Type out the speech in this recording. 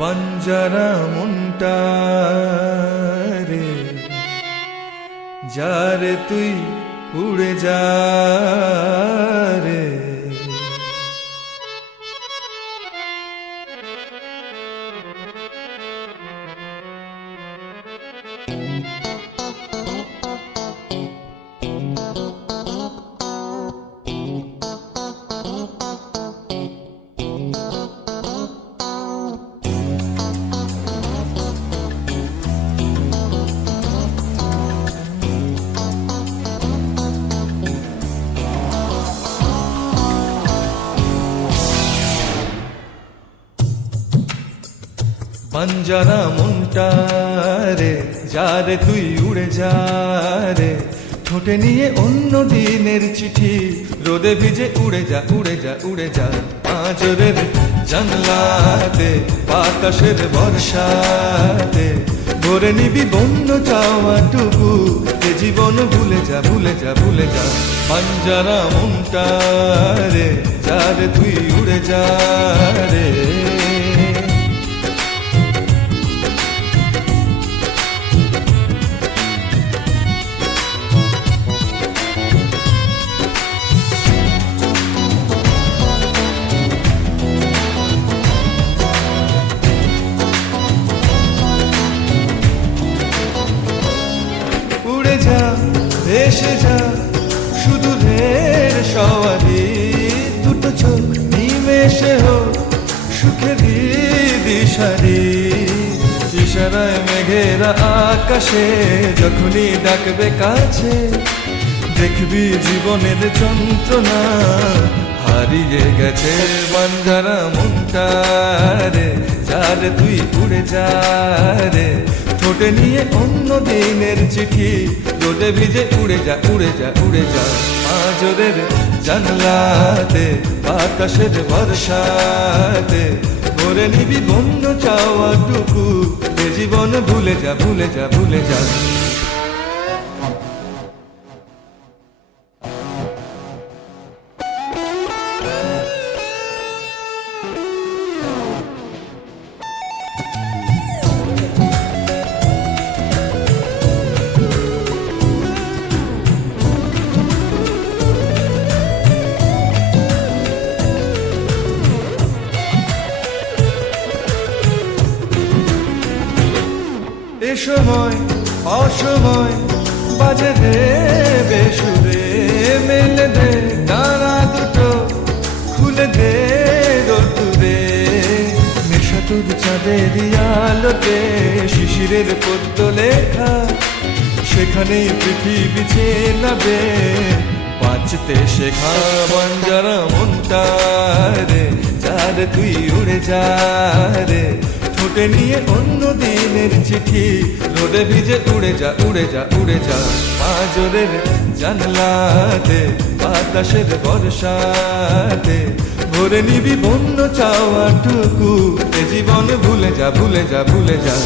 বঞ্জারা মনটা রে, যারে তুই উড়ে যা রে। বঞ্জারা মনটা রে, যারে তুই উড়ে যা রে। ঠোঁটে নিয়ে অন্য দিনের চিঠি, রোদে ভিজে উড়ে যা উড়ে যা উড়ে যা। আঁচড়ের জানলাতে বাতাসের বর্ষাতে ভরে নিবি বন্য চাওয়াটুকু, এ জীবন ভুলে যা ভুলে যা ভুলে যা। বঞ্জারা মনটা রে, যারে তুই উড়ে যা রে। উড়ে যা ভেসে যা সুদূরের সওয়ারি, দুটো চোখ নিমেষে হোক সুখেরই দিশারি। ইশারায় মেঘেরা আকাশে যখনই ডাকবে কাছে, দেখবি জীবনের যন্ত্রণা হারিয়ে গেছে। বঞ্জারা মনটা রে, যারে তুই উড়ে যা রে। ঠোঁটে নিয়ে অন্য দিনের চিঠি, রোদে ভিজে উড়ে যা উড়ে যা উড়ে যা। আঁচড়ের জানলাতে বাতাসের বর্ষাতে ভরে নিবি বন্য চাওয়াটুকু, এ জীবন ভুলে যা ভুলে যা ভুলে যা। এ সময় অসময় বাজে রে বেসুরে, মেলে দে তারা দুটো খুলে দে রোদ্দুরে। নেশাতুর চাঁদের আলোতে শিশিরের পদ্ম লেখা, সেখানেই পৃথিবী চেনাবে বাঁচতে শেখা। বঞ্জারা মনটা রে, যারে তুই উড়ে যা রে। ঠোঁটে নিয়ে অন্য দিনের চিঠি, রোদে ভিজে উড়ে যা উড়ে যা উড়ে যা। আঁচড়ের জানলাতে বাতাসের বর্ষাতে ভরে নিবি বন্য চাওয়াটুকু, এ জীবন ভুলে যা ভুলে যা ভুলে যা।